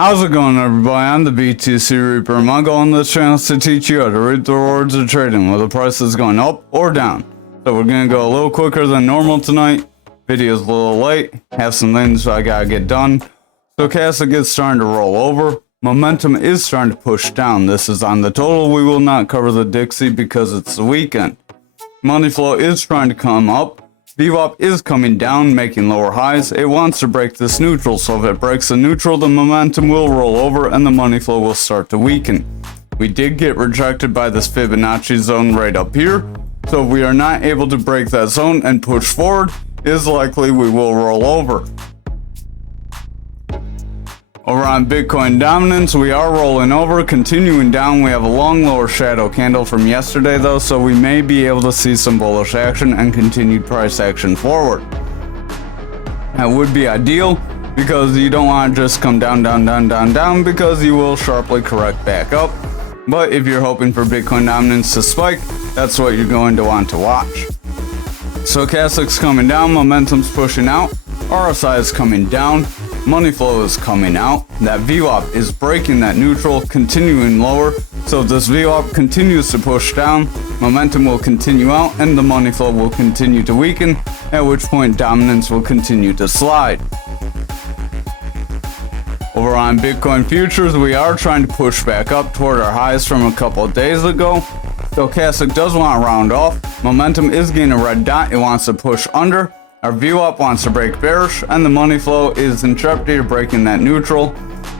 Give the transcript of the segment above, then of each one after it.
How's it going, everybody? I'm the BTC Reaper. My goal on this channel is to teach you how to reap the rewards of trading, whether the price is going up or down. So we're going to go a little quicker than normal tonight. Video's a little late. Have some things I gotta get done. Stochastic is starting to roll over. Momentum is starting to push down. This is on the total. We will not cover the Dixie because it's the weekend. Money flow is trying to come up. VWAP is coming down, making lower highs. It wants to break this neutral, so if it breaks the neutral, the momentum will roll over and the money flow will start to weaken. We did get rejected by this Fibonacci zone right up here, so if we are not able to break that zone and push forward, it is likely we will roll over. Over on Bitcoin dominance, we are rolling over, continuing down. We have a long lower shadow candle from yesterday though, so we may be able to see some bullish action and continued price action forward. That would be ideal because you don't want to just come down, because you will sharply correct back up. But if you're hoping for Bitcoin dominance to spike, that's what you're going to want to watch. Stochastic's coming down, momentum's pushing out, RSI is coming down. Money flow is coming out. That VWAP is breaking that neutral, continuing lower. So if this VWAP continues to push down, momentum will continue out and the money flow will continue to weaken, at which point dominance will continue to slide. Over on Bitcoin futures, we are trying to push back up toward our highs from a couple of days ago. Stochastic does want to round off. Momentum is getting a red dot. It wants to push under. Our VWAP wants to break bearish, and the money flow is in jeopardy of breaking that neutral,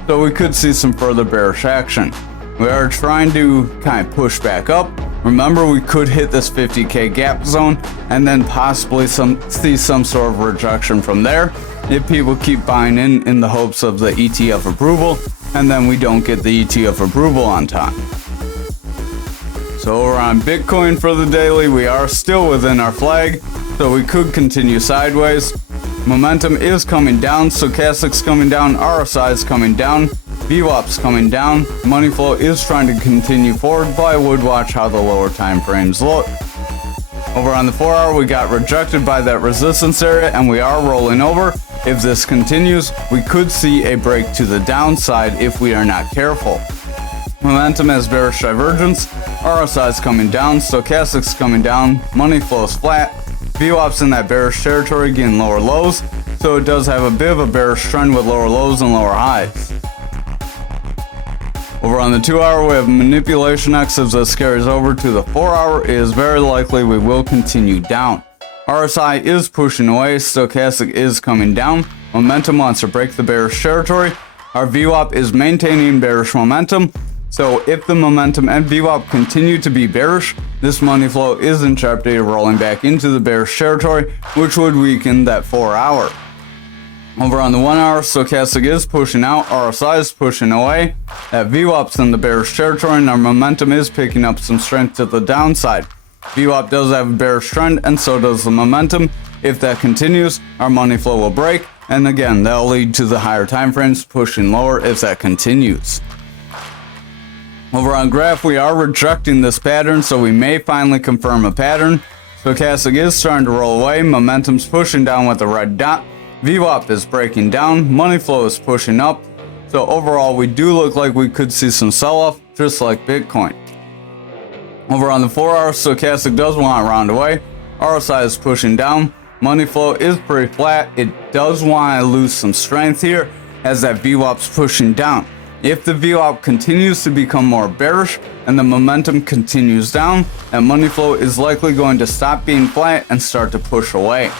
so we could see some further bearish action. We are trying to kind of push back up. Remember, we could hit this 50k gap zone and then possibly see some sort of rejection from there if people keep buying in the hopes of the ETF approval, and then we don't get the ETF approval on time. So over on Bitcoin for the daily, we are still within our flag, so we could continue sideways. Momentum is coming down, Stochastic's coming down, RSI is coming down, VWAP's coming down. Money flow is trying to continue forward, but I would watch how the lower time frames look. Over on the 4 hour, we got rejected by that resistance area and we are rolling over. If this continues, we could see a break to the downside if we are not careful. Momentum has bearish divergence, RSI is coming down, Stochastic's coming down, money flow is flat, VWAP's in that bearish territory getting lower lows, so it does have a bit of a bearish trend with lower lows and lower highs. Over on the 2 hour, we have manipulation X. As this carries over to the 4 hour, it is very likely we will continue down. RSI is pushing away, Stochastic is coming down, momentum wants to break the bearish territory, our VWAP is maintaining bearish momentum. So if the momentum and VWAP continue to be bearish, this money flow is in jeopardy of rolling back into the bearish territory, which would weaken that 4 hour. Over on the 1 hour, Stochastic is pushing out, RSI is pushing away, that VWAP's in the bearish territory, and our momentum is picking up some strength to the downside. VWAP does have a bearish trend, and so does the momentum. If that continues, our money flow will break, and again, that'll lead to the higher time frames pushing lower if that continues. Over on graph, we are rejecting this pattern, so we may finally confirm a pattern. Stochastic is starting to roll away, momentum's pushing down with the red dot, VWAP is breaking down, money flow is pushing up, so overall we do look like we could see some sell-off, just like Bitcoin. Over on the 4 hour, Stochastic does want to round away, RSI is pushing down, money flow is pretty flat, it does want to lose some strength here as that VWAP's pushing down. If the VWAP continues to become more bearish and the momentum continues down, that money flow is likely going to stop being flat and start to push away.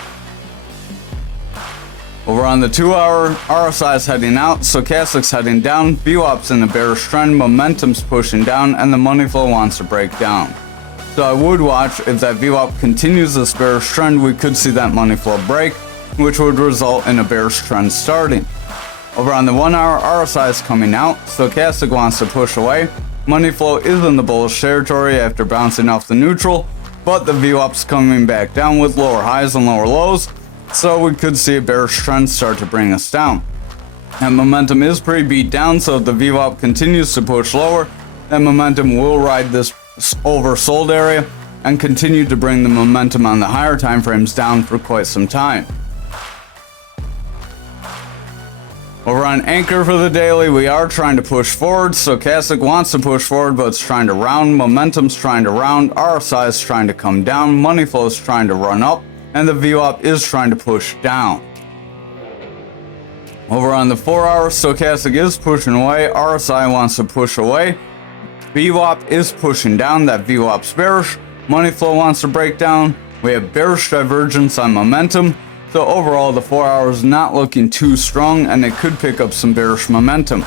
Over on the 2 hour, RSI is heading out, Stochastic's heading down, VWAP's in a bearish trend, momentum's pushing down, and the money flow wants to break down. So I would watch if that VWAP continues this bearish trend, we could see that money flow break, which would result in a bearish trend starting. Over on the 1 hour, RSI is coming out, Stochastic wants to push away, money flow is in the bullish territory after bouncing off the neutral, but the VWAP's coming back down with lower highs and lower lows, so we could see a bearish trend start to bring us down. And momentum is pretty beat down, so if the VWAP continues to push lower, then momentum will ride this oversold area and continue to bring the momentum on the higher time frames down for quite some time. Over on Anchor for the daily, we are trying to push forward. Stochastic wants to push forward, but it's trying to round. Momentum's trying to round. RSI is trying to come down. Money flow is trying to run up. And the VWAP is trying to push down. Over on the 4 hour, Stochastic is pushing away. RSI wants to push away. VWAP is pushing down. That VWAP's bearish. Money flow wants to break down. We have bearish divergence on momentum. So overall, the 4 hour is not looking too strong, and it could pick up some bearish momentum.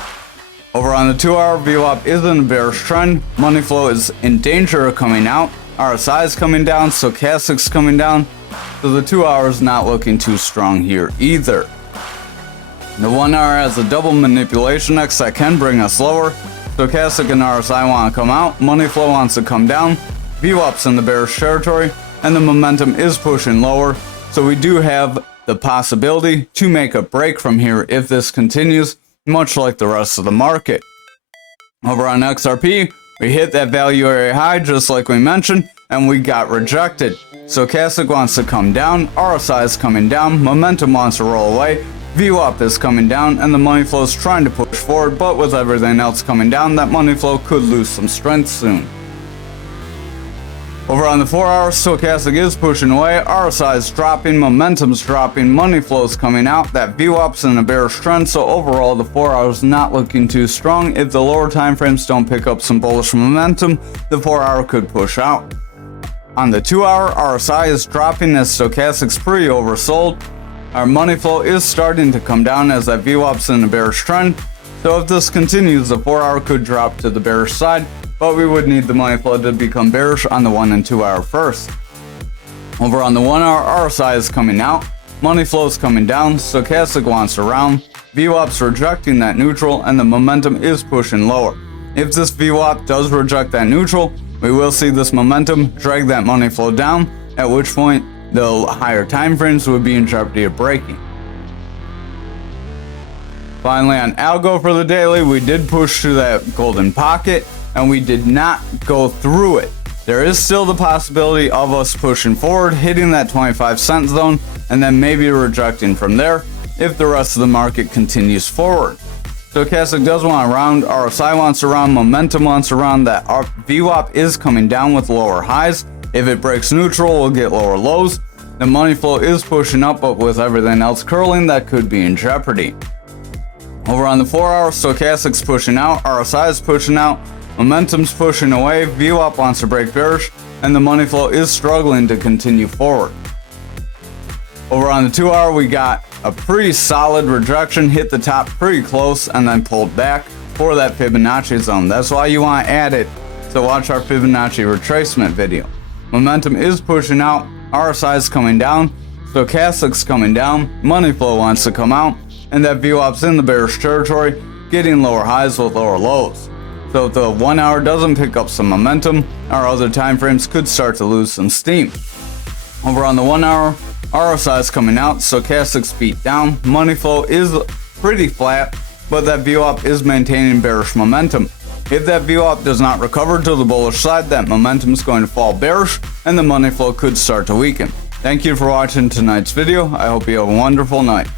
Over on the 2 hour, VWAP is in a bearish trend. Money flow is in danger of coming out. RSI is coming down. Stochastic's coming down. So the 2 hour is not looking too strong here either. The 1 hour has a double manipulation X that can bring us lower. Stochastic and RSI want to come out. Money flow wants to come down. VWAP's in the bearish territory, and the momentum is pushing lower. So we do have the possibility to make a break from here if this continues, much like the rest of the market. Over on XRP, we hit that value area high just like we mentioned, and we got rejected. Stochastic wants to come down, RSI is coming down, momentum wants to roll away, VWAP is coming down, and the money flow is trying to push forward, but with everything else coming down, that money flow could lose some strength soon. Over on the 4 hour, Stochastic is pushing away, RSI is dropping, momentum's dropping, money flow is coming out, that VWAP's in a bearish trend, so overall the 4 hour is not looking too strong. If the lower time frames don't pick up some bullish momentum, the 4 hour could push out. On the 2 hour, RSI is dropping as Stochastic's pretty oversold. Our money flow is starting to come down as that VWAP's in a bearish trend, so if this continues, the 4 hour could drop to the bearish side. But we would need the money flow to become bearish on the 1 and 2 hour first. Over on the 1 hour, RSI is coming out, money flow is coming down, Stochastic wants to round, VWAP's rejecting that neutral, and the momentum is pushing lower. If this VWAP does reject that neutral, we will see this momentum drag that money flow down, at which point the higher time frames would be in jeopardy of breaking. Finally, on Algo for the daily, we did push through that golden pocket, and we did not go through it. There is still the possibility of us pushing forward, hitting that 25-cent zone, and then maybe rejecting from there if the rest of the market continues forward. Stochastic does want to round, RSI wants to round, momentum wants to round, that VWAP is coming down with lower highs. If it breaks neutral, we'll get lower lows. The money flow is pushing up, but with everything else curling, that could be in jeopardy. Over on the 4 hour, Stochastic's pushing out, RSI is pushing out, momentum's pushing away, VWAP wants to break bearish, and the money flow is struggling to continue forward. Over on the 2 hour, we got a pretty solid rejection, hit the top pretty close, and then pulled back for that Fibonacci zone. That's why you want to add it, so watch our Fibonacci retracement video. Momentum is pushing out, RSI is coming down, Stochastic's coming down, money flow wants to come out, and that VWAP's in the bearish territory, getting lower highs with lower lows. So if the 1 hour doesn't pick up some momentum, our other time frames could start to lose some steam. Over on the 1 hour, RSI is coming out, Stochastic's beat down, money flow is pretty flat, but that VWAP is maintaining bearish momentum. If that VWAP does not recover to the bullish side, that momentum is going to fall bearish, and the money flow could start to weaken. Thank you for watching tonight's video. I hope you have a wonderful night.